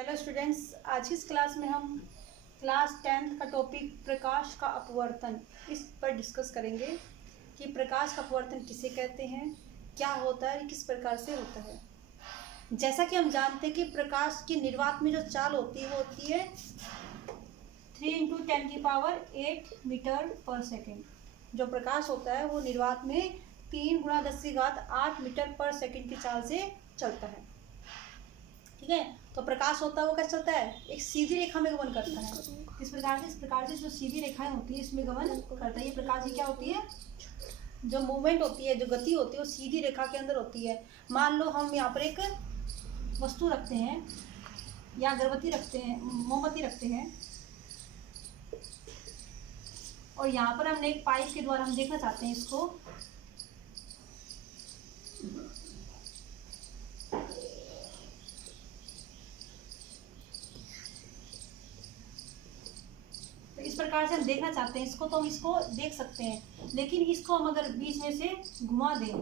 Hello students, आज की इस क्लास में हम क्लास 10th का टॉपिक प्रकाश का अपवर्तन इस पर डिस्कस करेंगे कि प्रकाश का अपवर्तन किसे कहते हैं, क्या होता है, किस प्रकार से होता है। जैसा कि हम जानते हैं कि प्रकाश की निर्वात में जो चाल होती है वो होती है 3 × 10⁸ मीटर पर सेकेंड। जो प्रकाश होता है वो निर्वात में 3 × 10⁸ मीटर पर सेकेंड की चाल से चलता है। ठीक है, तो प्रकाश होता है वो कैसे चलता है, एक सीधी रेखा में गमन करता है। इस प्रकार से जो सीधी रेखाएं होती है इसमें गमन करता है। ये प्रकाश की क्या होती है, जो मूवमेंट होती है, जो गति होती है वो सीधी रेखा के अंदर होती है। मान लो हम यहाँ पर एक वस्तु रखते हैं या अगरबत्ती रखते हैं, मोमबत्ती रखते हैं, और यहाँ पर हमने एक पाइप के द्वारा हम देखना चाहते हैं इसको। इस प्रकार से हम देखना चाहते हैं इसको, तो हम इसको देख सकते हैं, लेकिन इसको हम अगर बीच में से घुमा दें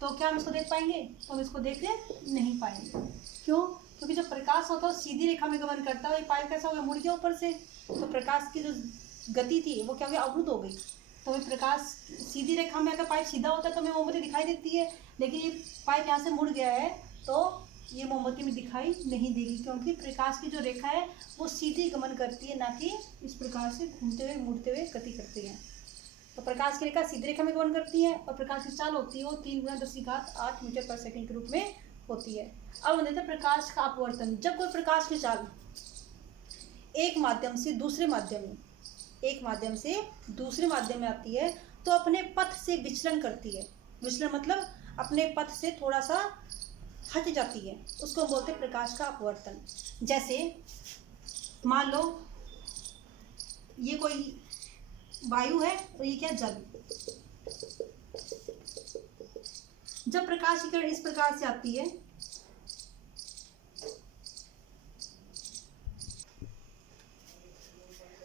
तो क्या हम इसको देख पाएंगे? तो हम इसको देख नहीं पाएंगे। क्यों? क्योंकि जो प्रकाश होता है वो सीधी रेखा में गमन करता है। ये पाइप कैसा हो गया, मुड़ गया ऊपर से, तो प्रकाश की जो गति थी वो क्या हो गई, अवरुद्ध हो गई। तो हमें प्रकाश सीधी रेखा में, अगर पाइप सीधा होता है तो हमें मोमबत्ती दिखाई देती है, लेकिन ये पाइप यहाँ से मुड़ गया है तो ये मोमबत्ती में दिखाई नहीं देगी, क्योंकि प्रकाश की जो रेखा है वो सीधी गमन करती है, ना कि इस प्रकार से घूमते हुए मुड़ते हुए गति करती है। तो प्रकाश की रेखा सीधी रेखा में गमन करती है और प्रकाश की चाल होती है वो 3 × 10⁸ मीटर पर सेकेंड के रूप में होती है। अब हम देखते हैं प्रकाश का अपवर्तन। जब कोई प्रकाश की चाल एक माध्यम से दूसरे माध्यम में आती है तो अपने पथ से विचलन करती है। विचलन मतलब अपने पथ से थोड़ा सा हट जाती है, उसको बोलते हैं प्रकाश का अपवर्तन। जैसे मान लो ये कोई वायु है और ये क्या, जल। जब प्रकाश की किरण इस प्रकार से आती है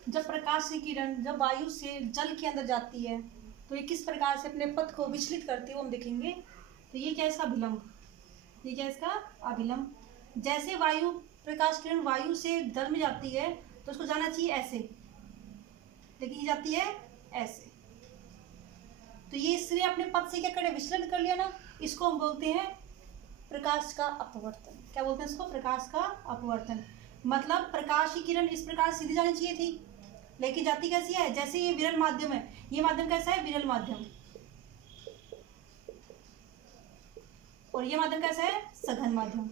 जब वायु से जल के अंदर जाती है तो ये किस प्रकार से अपने पथ को विचलित करती है वो हम देखेंगे। तो ये क्या है, इसका अभिलंब। ये क्या है, इसका अभिलंब। जैसे प्रकाश किरण वायु से जल में जाती है तो उसको जाना चाहिए ऐसे, लेकिन ये जाती है ऐसे। तो ये इसने अपने पथ से क्या करे, विचलन कर लिया ना। इसको हम बोलते हैं प्रकाश का अपवर्तन। क्या बोलते हैं इसको? प्रकाश का अपवर्तन। मतलब प्रकाश की किरण इस प्रकार सीधी जानी चाहिए थी, लेकिन जाती कैसी है, जैसे ये विरल माध्यम है। ये माध्यम कैसा है, विरल माध्यम, और ये माध्यम कैसा है, सघन माध्यम।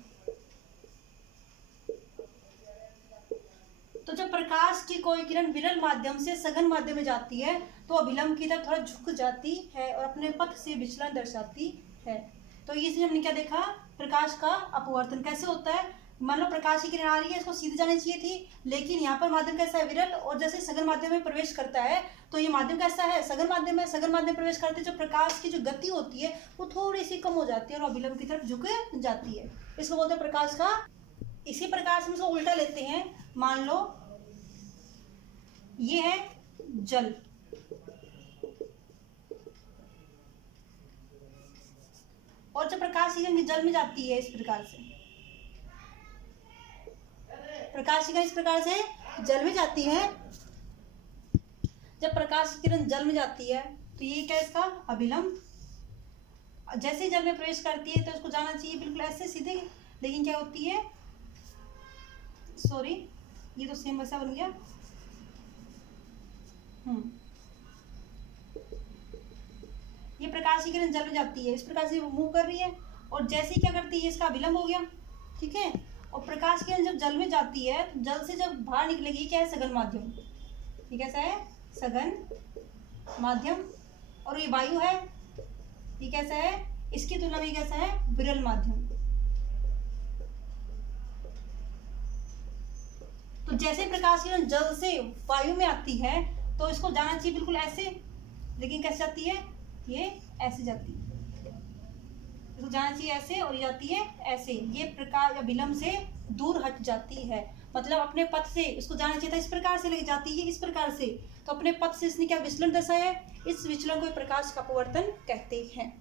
तो जब प्रकाश की कोई किरण विरल माध्यम से सघन माध्यम में जाती है तो अभिलंब की तरफ थोड़ा झुक जाती है और अपने पथ से विचलन दर्शाती है। तो इसलिए हमने क्या देखा, प्रकाश का अपवर्तन कैसे होता है। मान लो प्रकाश की किरण आ रही है, इसको सीधी जानी चाहिए थी, लेकिन यहाँ पर माध्यम कैसा है, विरल, और जैसे सघन माध्यम में प्रवेश करता है तो ये माध्यम कैसा है, सघन माध्यम है। सघन माध्यम प्रवेश करते जो प्रकाश की जो गति होती है वो थोड़ी सी कम हो जाती है और अभिलंब की तरफ झुक जाती है। इसको बोलते हैं प्रकाश का। इसी प्रकार से हम इसको उल्टा लेते हैं। मान लो ये है जल, और जब प्रकाश की किरण जल में जाती है इस प्रकार से, प्रकाश की किरण इस प्रकार से जल में जाती है, जब प्रकाश की किरण जल में जाती है तो ये क्या है, इसका अभिलंब। जैसे ही जल में प्रवेश करती है तो इसको जाना चाहिए बिल्कुल ऐसे सीधे, लेकिन क्या होती है, सॉरी ये तो सेम वैसा बन गया। ये प्रकाश की किरण जल में जाती है, इस प्रकार से मूव कर रही है, और जैसे ही क्या करती है, इसका अभिलंब हो गया। ठीक है, और प्रकाश की किरण जब जल में जाती है तो जल से जब बाहर निकलेगी, क्या है, सघन माध्यम। ये कैसा है, सघन माध्यम। और ये वायु है, ये कैसा है, इसकी तुलना में कैसा है, विरल माध्यम। तो जैसे प्रकाश की किरण जल से वायु में आती है तो इसको जाना चाहिए बिल्कुल ऐसे, लेकिन कैसे जाती है, ये ऐसे जाती है। इसको जाना चाहिए ऐसे और ये जाती है ऐसे। ये प्रकाश अभिलंब से दूर हट जाती है, मतलब अपने पथ से, इसको जाना चाहिए था इस प्रकार से, लेके जाती है इस प्रकार से। तो अपने पथ से इसने क्या विचलन दर्शाया है, इस विचलन को प्रकाश का अपवर्तन कहते हैं।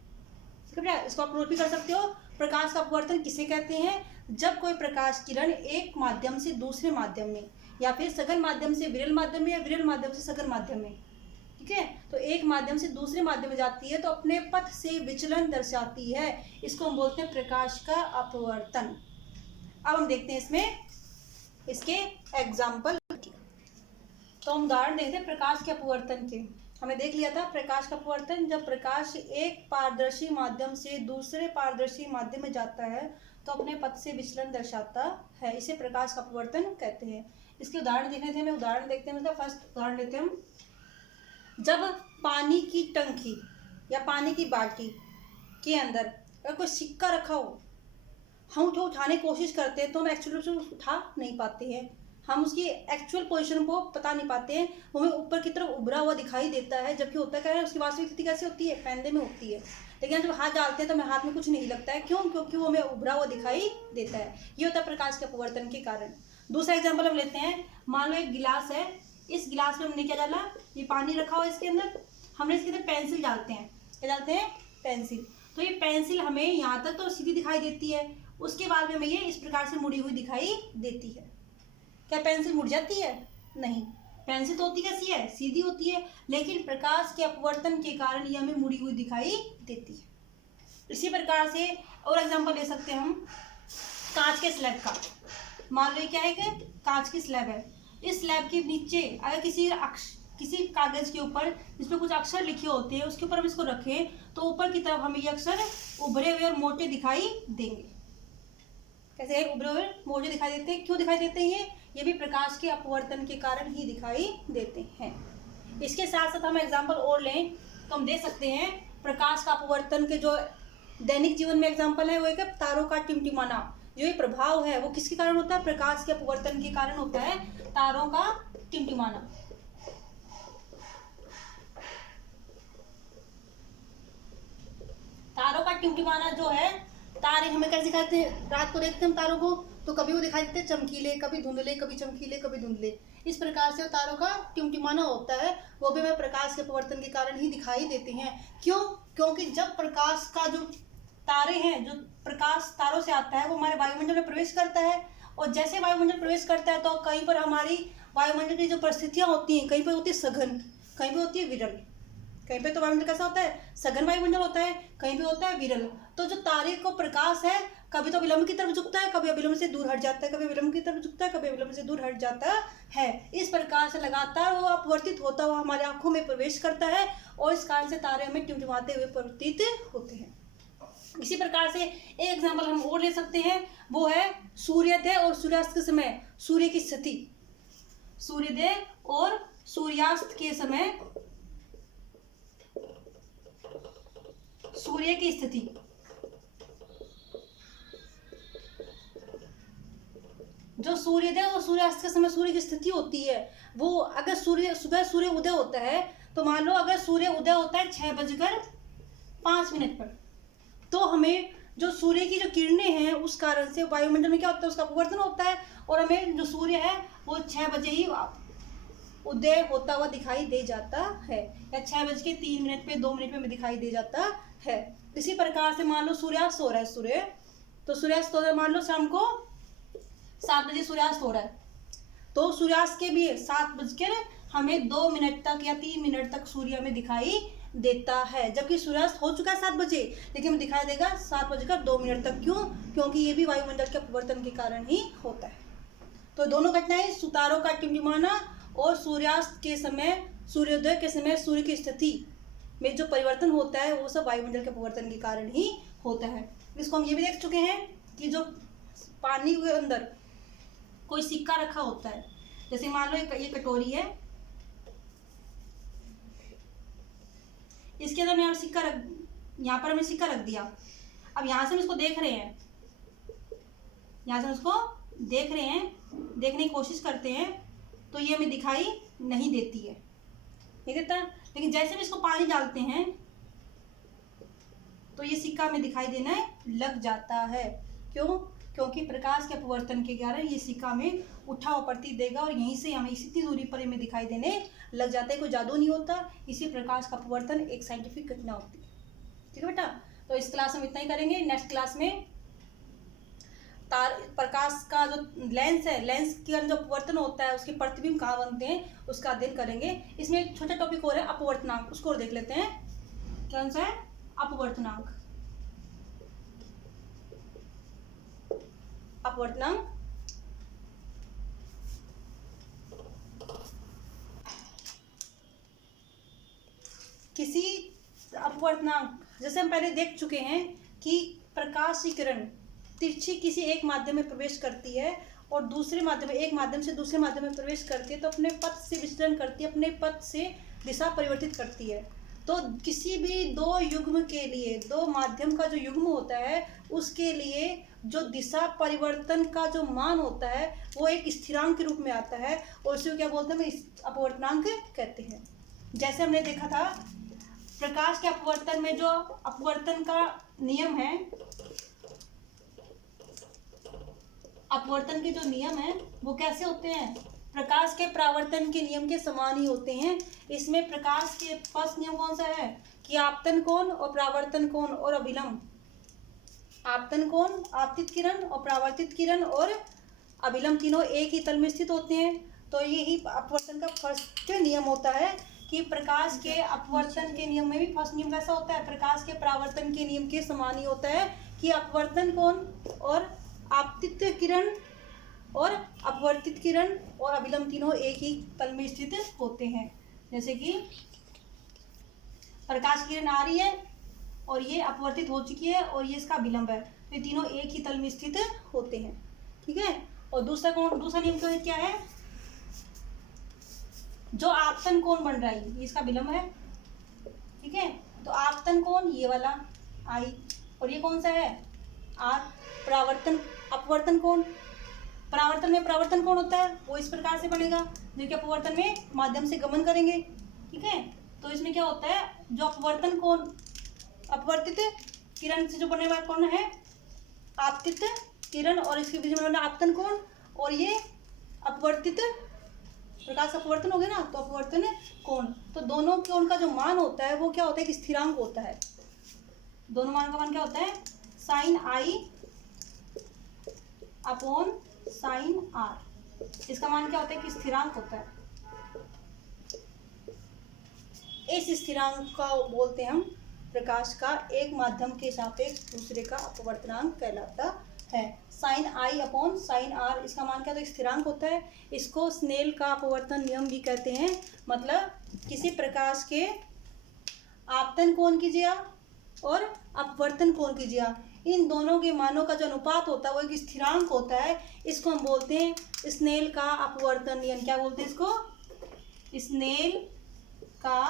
ठीक है बेटा, इसको आप नोट भी कर सकते हो। प्रकाश का अपवर्तन किसे कहते हैं? जब कोई प्रकाश किरण एक माध्यम से दूसरे माध्यम में, या फिर सघन माध्यम से विरल माध्यम में, या विरल माध्यम से सघन माध्यम में, ठीक है, तो एक माध्यम से दूसरे माध्यम में जाती है तो अपने पथ से विचलन दर्शाती है। इसको हम बोलते हैं प्रकाश का अपवर्तन। अब हम देखते हैं इसमें इसके एग्जाम्पल। तो हम उदाहरण देखते हैं प्रकाश के अपवर्तन के। हमने देख लिया था प्रकाश का अपवर्तन, जब प्रकाश एक पारदर्शी माध्यम से दूसरे पारदर्शी माध्यम में जाता है तो अपने पथ से विचलन दर्शाता है, इसे प्रकाश का अपवर्तन कहते हैं। इसके उदाहरण देखने थे, हमें उदाहरण देखते हैं। मतलब फर्स्ट उदाहरण लेते हैं हम। जब पानी की टंकी या पानी की बाल्टी के अंदर अगर कोई सिक्का रखा हो, हम उसको उठाने की कोशिश करते हैं तो हम एक्चुअल रूप से उठा नहीं पाते हैं, हम उसकी एक्चुअल पोजीशन को पता नहीं पाते हैं, वो हमें ऊपर की तरफ उभरा हुआ दिखाई देता है, जबकि होता क्या है, उसकी वास्तविक स्थिति कैसे होती है, पैंदे में होती है। लेकिन जब हाथ डालते हैं तो हमें हाथ में कुछ नहीं लगता है। क्यों? क्योंकि वो हमें उभरा हुआ दिखाई देता है। ये होता है प्रकाश के अपवर्तन के कारण। दूसरा एग्जाम्पल हम लेते हैं। मान लो एक गिलास है, इस गिलास में हमने क्या डाला, ये पानी रखा हुआ, इसके अंदर हमने इसके अंदर पेंसिल डालते हैं। क्या डालते हैं? पेंसिल। तो ये पेंसिल हमें यहाँ तक तो सीधी दिखाई देती है, उसके बाद में हमें ये इस प्रकार से मुड़ी हुई दिखाई देती है। क्या पेंसिल मुड़ जाती है? नहीं, पेंसिल तो होती कैसी है, सीधी होती है, लेकिन प्रकाश के अपवर्तन के कारण ये हमें मुड़ी हुई दिखाई देती है। इसी प्रकार से और एग्जांपल ले सकते हैं हम कांच के स्लैब का। मान लो क्या है कि कांच की स्लैब है, इस स्लैब के नीचे अगर किसी कागज के ऊपर जिसमें कुछ अक्षर लिखे होते हैं उसके ऊपर हम इसको रखें तो ऊपर की तरफ हमें ये अक्षर उभरे हुए और मोटे दिखाई देंगे। कैसे उभरे हुए मोटे दिखाई देते हैं? क्यों दिखाई देते हैं? ये भी प्रकाश के अपवर्तन के कारण ही दिखाई देते हैं। इसके साथ साथ हम एग्जाम्पल और लें तो हम दे सकते हैं प्रकाश का अपवर्तन के जो दैनिक जीवन में एग्जाम्पल है वो एक तारों का टिमटिमाना। जो ये प्रभाव है वो किसके कारण होता है? प्रकाश के अपवर्तन के कारण होता है, तारों का टिमटिमाना। तारों का टिमटिमाना जो है, तारे हमें कैसे दिखाते हैं? रात को देखते हैं हम तारों को तो कभी वो दिखाई देते हैं चमकीले, कभी धुंधले, कभी चमकीले, कभी धुंधले। इस प्रकार से तारों का टिमटिमाना होता है, वो भी हमें प्रकाश के अपवर्तन के कारण ही दिखाई देते हैं। क्यों? क्योंकि जब प्रकाश का जो तारे हैं, जो प्रकाश तारों से आता है वो हमारे वायुमंडल में प्रवेश करता है, और जैसे वायुमंडल प्रवेश करता है तो कहीं पर हमारी वायुमंडल की जो परिस्थितियाँ होती हैं, कहीं पर होती है सघन, कहीं पर होती है विरल। कहीं पे तो वायुमंडल कैसा होता है? सघन वायुमंडल होता है, कहीं पे होता है विरल। तो जो तारे को प्रकाश है कभी तो विलंब की तरफ झुकता है, कभी अविलंब से दूर हट जाता है, कभी विलंब की तरफ झुकता है, कभी विलंब से दूर हट जाता है। इस प्रकार से लगातार वो अपवर्तित होता हुआ हमारे आंखों में प्रवेश करता है, और इस कारण से तारे हमें टिमटिमाते हुए प्रतीत होते हैं। इसी प्रकार से एक एग्जाम्पल हम और ले सकते हैं, वो है सूर्योदय और सूर्यास्त के समय सूर्य की स्थिति। सूर्योदय और सूर्यास्त के समय सूर्य की स्थिति। जो सूर्योदय और सूर्यास्त के समय सूर्य की स्थिति होती है, वो अगर सुबह सूर्य उदय होता है तो मान लो अगर सूर्य उदय होता है 6:05 पर, तो हमें जो सूर्य की जो किरणें हैं उस कारण से वायुमंडल में क्या होता है, उसका अपवर्तन होता है, और हमें जो सूर्य है वो 6 बजे ही उदय होता हुआ दिखाई दे जाता है, या 6:03 पे 2 मिनट में दिखाई दे जाता है। इसी प्रकार से मान लो सूर्यास्त हो रहा है, सूर्य तो सूर्यास्त हो रहा है, मान लो शाम को 7 बजे सूर्यास्त हो रहा है, तो सूर्यास्त के भी 7 बजकर हमें 2 मिनट तक या 3 मिनट तक सूर्य हमें दिखाई देता है, जबकि सूर्यास्त हो चुका है 7 बजे, लेकिन हमें दिखाई देगा 7:02 तक। क्यों? क्योंकि ये भी वायुमंडल के अपवर्तन के कारण ही होता है। तो दोनों घटनाएं, तारों का टिमटिमाना और सूर्यास्त के समय, सूर्योदय के समय सूर्य की स्थिति में जो परिवर्तन होता है वो सब वायुमंडल के अपवर्तन के कारण ही होता है। इसको हम ये भी देख चुके हैं कि जो पानी के अंदर कोई सिक्का रखा होता है, जैसे मान लो ये कटोरी है, इसके अंदर हमने सिक्का यहाँ पर हमने सिक्का रख दिया। अब यहाँ से हम इसको देख रहे हैं, यहाँ से हम इसको देख रहे हैं, देखने की कोशिश करते हैं तो ये हमें दिखाई नहीं देती है, नहीं देता। लेकिन जैसे भी इसको पानी डालते हैं तो ये सिक्का हमें दिखाई देना लग जाता है। क्यों? क्योंकि प्रकाश के अपवर्तन के कारण ये सिक्का में उठा हुआ प्रतीत देगा, और यहीं से हमें इसी दूरी पर हमें दिखाई देने लग जाता है। कोई जादू नहीं होता, इसी प्रकाश का अपवर्तन एक साइंटिफिक घटना होती है। ठीक है बेटा, तो इस क्लास में इतना ही करेंगे। नेक्स्ट क्लास में प्रकाश का जो लेंस है, लेंस के अंदर जो अपवर्तन होता है उसके प्रतिबिंब कहाँ बनते हैं उसका अध्ययन करेंगे। इसमें एक छोटा टॉपिक और है अपवर्तनांक, उसको और देख लेते हैं। कौन सा है? अपवर्तनांक। अपवर्तनांक किसी अपवर्तनांक, जैसे हम पहले देख चुके हैं कि प्रकाश की किरण तिरछी किसी एक माध्यम में प्रवेश करती है और दूसरे माध्यम में, एक माध्यम से दूसरे माध्यम में प्रवेश करती है तो अपने पथ से विचलन करती है, अपने पथ से दिशा परिवर्तित करती है। तो किसी भी दो युग्म के लिए, दो माध्यम का जो युग्म होता है उसके लिए जो दिशा परिवर्तन का जो मान होता है वो एक स्थिरांक के रूप में आता है और उसे क्या बोलते हैं? अपवर्तनांक कहते हैं। जैसे हमने देखा था प्रकाश के अपवर्तन में जो अपवर्तन का नियम है, अपवर्तन के जो नियम है वो कैसे होते हैं? प्रकाश के परावर्तन के नियम के समान ही होते हैं। इसमें प्रकाश के फर्स्ट नियम कौन सा है कि आपतन कोण और परावर्तन कोण और अभिलंब, आपतन कोण, आपतित किरण और परावर्तित किरण और अभिलंब तीनों एक ही तल में स्थित होते हैं। तो यही अपवर्तन का फर्स्ट नियम होता है कि प्रकाश के अपवर्तन के नियम में भी फर्स्ट नियम कैसा होता है? प्रकाश के परावर्तन के नियम के समान ही होता है कि अपवर्तन कोण और आपतित किरण और अपवर्तित किरण और अभिलंब तीनों एक ही तल में स्थित होते हैं। जैसे कि प्रकाश किरण आ रही है और ये अपवर्तित हो चुकी है और ये इसका अभिलंब है, तो ये तीनों एक ही तल में स्थित होते हैं। ठीक है। और दूसरा नियम तो क्या है? जो आपतन कोण बन रहा है ये इसका विलंब है। ठीक है। तो आपतन कोण ये वाला आई और ये कौन सा है? आर। परावर्तन, अपवर्तन कोण, परावर्तन में परावर्तन कोण होता है वो इस प्रकार से बनेगा जो कि अपवर्तन में माध्यम से गमन करेंगे। ठीक है। तो इसमें क्या होता है? जो अपवर्तन कोण, अपवर्तित किरण से जो बने हुआ कोण है आपतित किरण और इसके बीच में बना आपतन कोण, और ये अपवर्तित प्रकाश अपवर्तन हो गया ना, तो अपवर्तन कोण। तो दोनों कोण का जो मान होता है वो क्या होता है? कि स्थिरांक होता है। दोनों मान का मान क्या होता है? Sine i upon sine r. इसका मान क्या होता है? कि स्थिरांक होता है। इस स्थिरांक का बोलते हैं हम प्रकाश का एक माध्यम के सापेक्ष दूसरे का अपवर्तनांक कहलाता है। Sine i upon sine r, इसका मान क्या होता है? स्थिरांक होता है। इसको स्नेल का अपवर्तन नियम भी कहते हैं। मतलब किसी प्रकाश के आपतन कोण कीजिए और अपवर्तन कोण कीजिए, इन दोनों के मानों का जो अनुपात होता है वो एक स्थिरांक होता है। इसको हम बोलते हैं स्नेल का अपवर्तन नियम। क्या बोलते हैं इसको? स्नेल का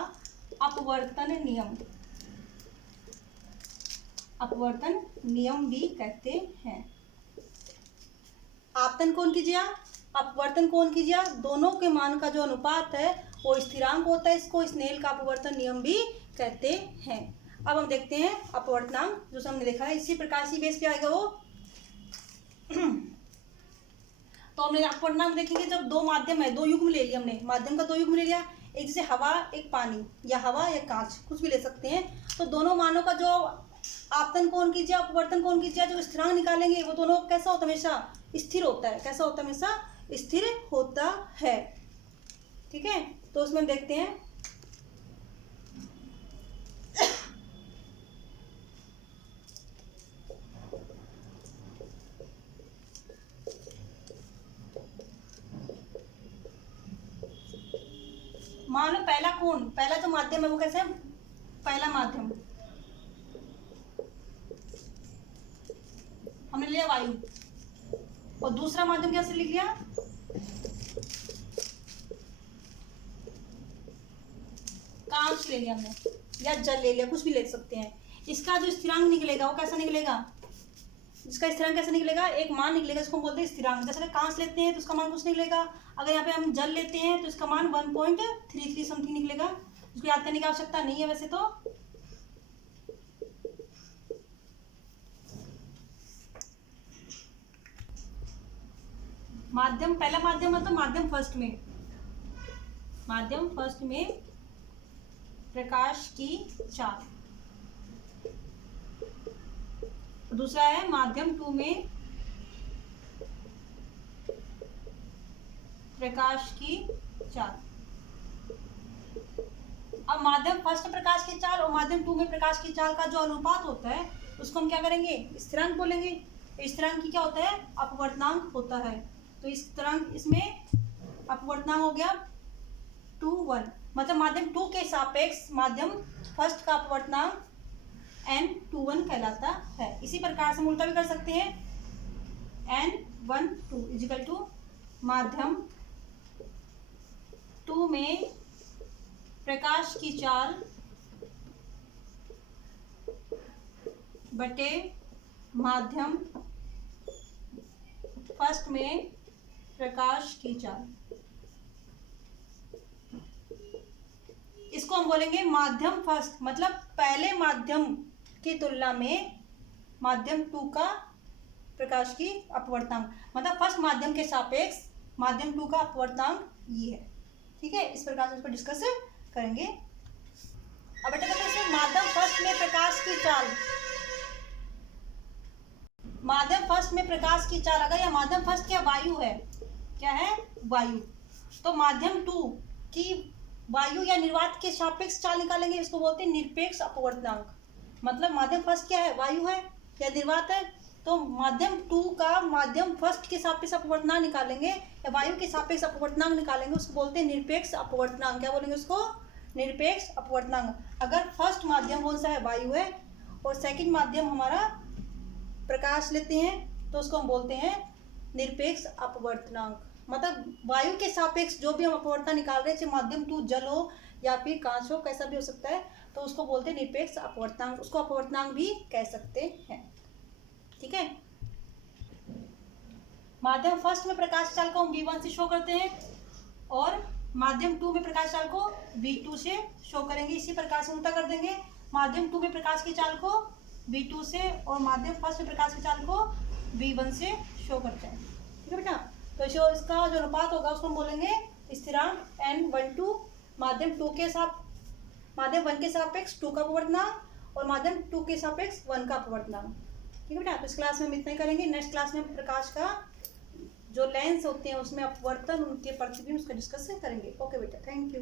अपवर्तन नियम, अपवर्तन नियम भी कहते हैं। आपतन कोण कीजिए, अपवर्तन कोण कीजिए, दोनों के मान का जो अनुपात है वो स्थिरांक होता है। इसको स्नेल का अपवर्तन नियम भी कहते हैं। अब हम देखते हैं अपवर्तनांक जो हमने देखा है इसी प्रकाशी बेस पे आएगा वो। तो हमने अपवर्तनांक देखेंगे जब दो माध्यम है, दो युग्म ले लिया हमने, माध्यम का दो युग्म ले लिया, एक जैसे हवा एक पानी, या हवा या कांच, कुछ भी ले सकते हैं। तो दोनों मानों का जो आपतन कोण कीजिए अपवर्तन कोण कीजिए जो स्थिरांक निकालेंगे वो दोनों कैसा होता है? हमेशा स्थिर होता है। कैसा होता है? हमेशा स्थिर होता है। ठीक है। तो उसमें हम देखते हैं मान लो पहला कोण, पहला जो माध्यम है वो कैसे है? पहला माध्यम हमने लिया वायु और दूसरा माध्यम कैसे लिख लिया? कांच ले लिया हमने या जल ले लिया, कुछ भी ले सकते हैं। इसका जो स्थिरांक निकलेगा वो कैसा निकलेगा? इसका स्थिरांक कैसे निकलेगा? एक मान निकलेगा, इसको हम बोलते हैं स्थिरांक। जैसे कांच लेते हैं तो उसका मान कुछ निकलेगा, अगर यहाँ पे हम जल लेते हैं तो इसका मान 1.33 समथिंग निकलेगा। इसको याद करने की आवश्यकता नहीं है वैसे तो। माध्यम, पहला माध्यम मतलब माध्यम फर्स्ट में, माध्यम फर्स्ट में प्रकाश की चाल, दूसरा है माध्यम 2 में प्रकाश की चाल। अब माध्यम फर्स्ट में प्रकाश की चाल और माध्यम 2 में प्रकाश की चाल का जो अनुपात होता है उसको हम क्या करेंगे, स्थिरांक बोलेंगे। स्थिरांक की क्या होता है, अपवर्तनांक होता है। तो स्थिरांक इसमें अपवर्तनांक हो गया 2, 1, मतलब माध्यम 2 के सापेक्ष माध्यम फर्स्ट का अपवर्तनांक n21 कहलाता है। इसी प्रकार से हम उल्टा भी कर सकते हैं, n12 इजिकल टू माध्यम 2 में प्रकाश की चाल बटे माध्यम फर्स्ट में प्रकाश की चाल। इसको हम बोलेंगे माध्यम फर्स्ट, मतलब पहले माध्यम की तुलना में माध्यम 2 का प्रकाश की अपवर्तनांक, मतलब फर्स्ट माध्यम के सापेक्ष माध्यम 2 का अपवर्तनांक ये है। ठीक है, इस प्रकार से इसको डिस्कस करेंगे। अब बेटा देखो इसमें माध्यम फर्स्ट में प्रकाश की चाल, माध्यम फर्स्ट में प्रकाश की चाल, अगर यह माध्यम फर्स्ट क्या वायु है, क्या है वायु, तो माध्यम 2 की वायु या निर्वात के सापेक्ष चाल निकालेंगे, इसको बोलते हैं निरपेक्ष अपवर्तनांक। मतलब माध्यम फर्स्ट क्या है, वायु है या निर्वात है, तो माध्यम 2 का माध्यम फर्स्ट के सापेक्ष अपवर्तनांक निकालेंगे या वायु के सापेक्ष अपवर्तनांक निकालेंगे, उसको बोलते हैं निरपेक्ष अपवर्तनांक। क्या बोलेंगे उसको, निरपेक्ष अपवर्तनांक। अगर फर्स्ट माध्यम कौन सा है, वायु है, और सेकंड माध्यम हमारा प्रकाश लेते हैं, तो उसको हम बोलते हैं निरपेक्ष अपवर्तनांक। मतलब वायु के सापेक्ष जो भी हम अपवर्तन निकाल रहे हैं, चाहे माध्यम 2 जल हो या फिर कांच हो, कैसा भी हो सकता है, तो उसको बोलते हैं निरपेक्ष अपवर्तनांक, उसको अपवर्तनांक भी कह सकते हैं। ठीक है, माध्यम फर्स्ट में प्रकाश चाल को हम V1 से शो करते हैं और माध्यम 2 में प्रकाश चाल को V2 से शो करेंगे। इसी प्रकार से उल्टा कर देंगे, माध्यम 2 में प्रकाश की चाल को V2 से और माध्यम फर्स्ट में प्रकाश की चाल को V1 से शो करते हैं। ठीक है बेटा, तो जो इसका जो अनुपात होगा उसको हम बोलेंगे स्थिरांक n12, माध्यम 2 के साथ माध्यम 1 के सापेक्ष 2 का अपवर्तनांक और माध्यम 2 के सापेक्ष 1 का अपवर्तनांक। ठीक है बेटा, तो इस क्लास में हम इतना ही करेंगे। नेक्स्ट क्लास में हम प्रकाश का जो लेंस होते हैं उसमें अपवर्तन, उनके प्रतिबिंब, उसका डिस्कस करेंगे। ओके बेटा, थैंक यू।